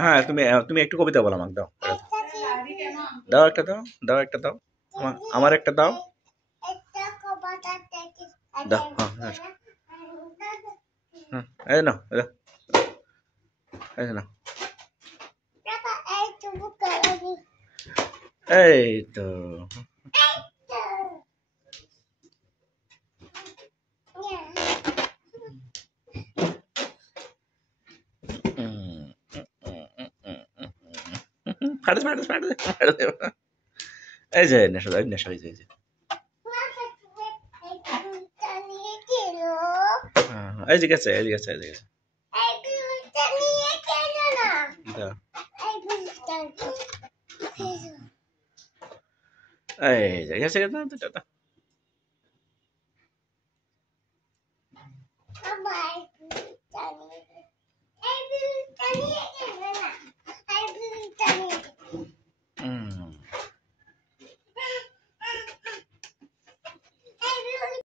হ্যাঁ, তুমি তুমি একটু কবিতা বলো আমাকে, দাও দাও একটা দাও, দাও একটা দাও, আমার একটা দাও, দাও। হ্যাঁ, হ্যাঁ, এই নাও, এই নাও, এই নাও। এই তো ফাটে ফাটে ফাটে ফাটে। এই যে নেশা, এই নেশা, এই যে এই যে গেছে, এই যে গেছে, এই যে গেছে। দাও। এই যে গেছে, গেছে,